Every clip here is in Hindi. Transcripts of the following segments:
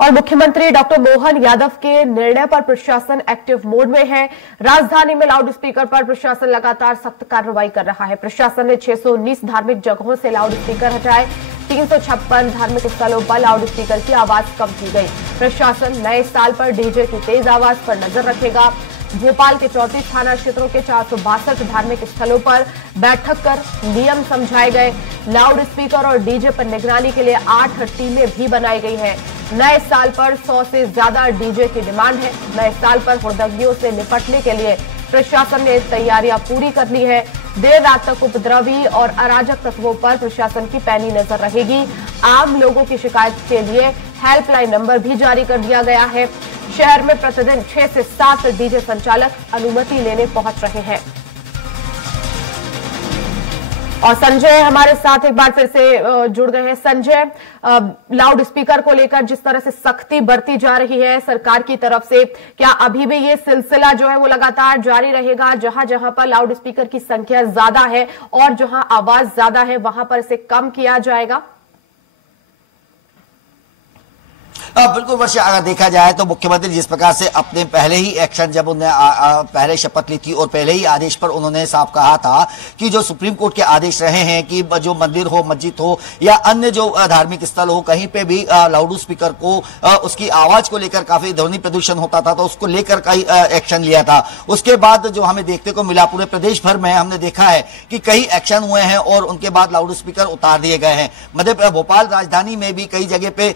और मुख्यमंत्री डॉक्टर मोहन यादव के निर्णय पर प्रशासन एक्टिव मोड में है। राजधानी में लाउड स्पीकर पर प्रशासन लगातार सख्त कार्रवाई कर रहा है। प्रशासन ने 619 धार्मिक जगहों से लाउड स्पीकर हटाए। 356 धार्मिक स्थलों पर लाउड स्पीकर की आवाज कम की गई। प्रशासन नए साल पर डीजे की तेज आवाज पर नजर रखेगा। भोपाल के 34 थाना क्षेत्रों के 462 धार्मिक स्थलों पर बैठक कर नियम समझाए गए। लाउड स्पीकर और डीजे पर निगरानी के लिए 8 टीमें भी बनाई गई हैं। नए साल पर 100 से ज्यादा डीजे की डिमांड है। नए साल पर हुड़दंगियों से निपटने के लिए प्रशासन ने तैयारियां पूरी कर ली है। देर रात तक उपद्रवी और अराजक तत्वों पर प्रशासन की पैनी नजर रहेगी। आम लोगों की शिकायत के लिए हेल्पलाइन नंबर भी जारी कर दिया गया है। शहर में प्रतिदिन 6 से 7 डीजे संचालक अनुमति लेने पहुंच रहे हैं। और संजय हमारे साथ एक बार फिर से जुड़ गए हैं। संजय, लाउड स्पीकर को लेकर जिस तरह से सख्ती बरती जा रही है सरकार की तरफ से, क्या अभी भी ये सिलसिला जो है वो लगातार जारी रहेगा? जहां जहां पर लाउड स्पीकर की संख्या ज्यादा है और जहां आवाज ज्यादा है वहां पर इसे कम किया जाएगा? बिल्कुल वर्षा, अगर देखा जाए तो मुख्यमंत्री जिस प्रकार से अपने पहले ही एक्शन, जब उन्होंने पहले शपथ ली थी और पहले ही आदेश पर उन्होंने साफ कहा था कि जो सुप्रीम कोर्ट के आदेश रहे हैं कि जो मंदिर हो, मस्जिद हो या अन्य जो धार्मिक स्थल हो, कहीं पे भी लाउड स्पीकर को उसकी आवाज को लेकर काफी ध्वनि प्रदूषण होता था तो उसको लेकर कई एक्शन लिया था। उसके बाद जो हमें देखने को मिला, पूरे प्रदेश भर में हमने देखा है कि कई एक्शन हुए हैं और उनके बाद लाउड स्पीकर उतार दिए गए हैं। मध्य भोपाल राजधानी में भी कई जगह पे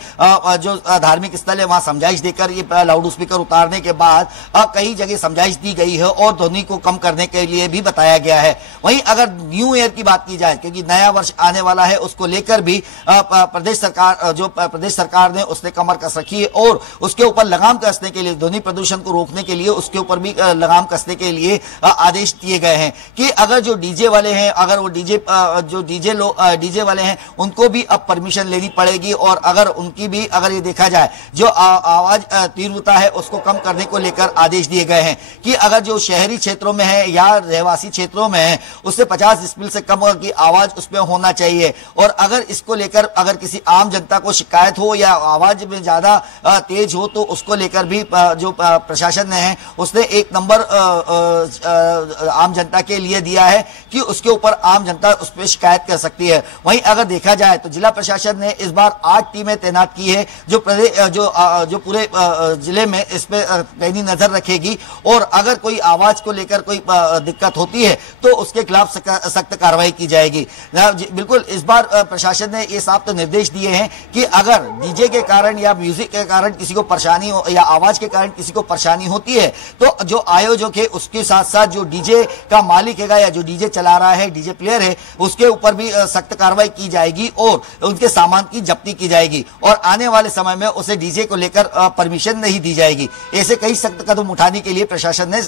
जो धार्मिक स्थल है वहां समझाइश देकर ये लाउड स्पीकर उतारने के बाद कई जगह समझाइश दी गई है और ध्वनि को कम करने के लिए भी बताया गया है। वहीं अगर न्यू ईयर की बात की जाए, क्योंकि नया वर्ष आने वाला है, उसको लेकर भी प्रदेश सरकार ने उसने कमर कस रखी है और उसके ऊपर लगाम कसने के लिए, ध्वनि प्रदूषण को रोकने के लिए उसके ऊपर भी लगाम कसने के लिए आदेश दिए गए हैं कि अगर जो डीजे वाले हैं, अगर वो डीजे वाले हैं उनको भी अब परमिशन लेनी पड़ेगी और अगर उनकी भी, अगर ये देखा जाए जो आवाज तीव्रता है उसको कम करने को लेकर आदेश दिए गए हैं कि अगर जो शहरी क्षेत्रों में है या रहवासी क्षेत्रों में है उससे 50 डेसिबल से कम की आवाज उसमें होना चाहिए। और अगर इसको लेकर अगर किसी आम जनता को शिकायत हो या आवाज में ज्यादा तेज हो तो उसको लेकर भी जो प्रशासन ने है उसने एक नंबर आम जनता के लिए दिया है कि उसके ऊपर आम जनता उस पर शिकायत कर सकती है। वहीं अगर देखा जाए तो जिला प्रशासन ने इस बार 8 टीमें तैनात की है जो पूरे जिले में इस पे पैनी नजर रखेगी और अगर कोई आवाज को लेकर कोई दिक्कत होती है तो उसके खिलाफ सख्त कार्रवाई की जाएगी। बिल्कुल इस बार प्रशासन ने ये साफ तो निर्देश दिए हैं कि अगर डीजे के कारण या म्यूजिक के कारण किसी को परेशानी हो या आवाज के कारण किसी को परेशानी होती है तो जो आयोजक है उसके साथ साथ जो डीजे का मालिक है या जो डीजे चला रहा है, डीजे प्लेयर है, उसके ऊपर भी सख्त कार्रवाई की जाएगी और उनके सामान की जब्ती की जाएगी और आने वाले समय में उसे डीजे को लेकर परमिशन नहीं दी जाएगी। ऐसे कई सख्त कदम उठाने के लिए प्रशासन ने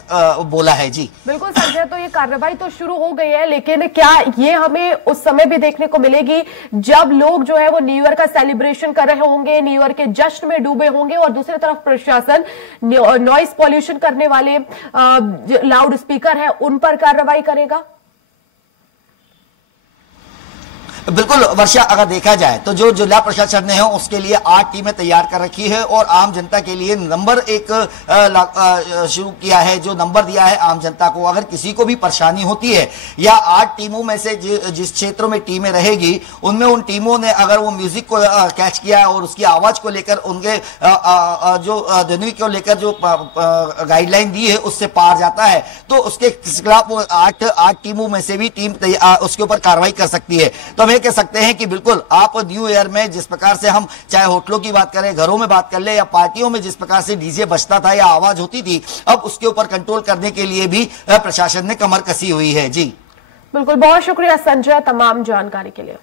बोला है। जी बिल्कुल संजय, तो ये कार्रवाई तो शुरू हो गई है, लेकिन क्या ये हमें उस समय भी देखने को मिलेगी जब लोग जो है वो न्यू ईयर का सेलिब्रेशन कर रहे होंगे, न्यू ईयर के जश्न में डूबे होंगे और दूसरी तरफ प्रशासन नॉइस पॉल्यूशन करने वाले लाउड स्पीकर है उन पर कार्रवाई करेगा? बिल्कुल वर्षा, अगर देखा जाए तो जो जिला प्रशासन ने है उसके लिए 8 टीमें तैयार कर रखी है और आम जनता के लिए नंबर एक शुरू किया है, जो नंबर दिया है आम जनता को। अगर किसी को भी परेशानी होती है या 8 टीमों में से जिस क्षेत्रों में टीमें रहेगी उनमें उन टीमों ने अगर वो म्यूजिक को कैच किया और उसकी आवाज को लेकर उनके जो ध्वनि को लेकर जो गाइडलाइन दी है उससे पार जाता है तो उसके खिलाफ वो 8 टीमों में से भी टीम उसके ऊपर कार्रवाई कर सकती है। तो कह सकते हैं कि बिल्कुल आप न्यू ईयर में जिस प्रकार से हम चाहे होटलों की बात करें, घरों में बात कर ले या पार्टियों में जिस प्रकार से डीजे बजता था या आवाज होती थी, अब उसके ऊपर कंट्रोल करने के लिए भी प्रशासन ने कमर कसी हुई है। जी बिल्कुल, बहुत शुक्रिया संजय तमाम जानकारी के लिए।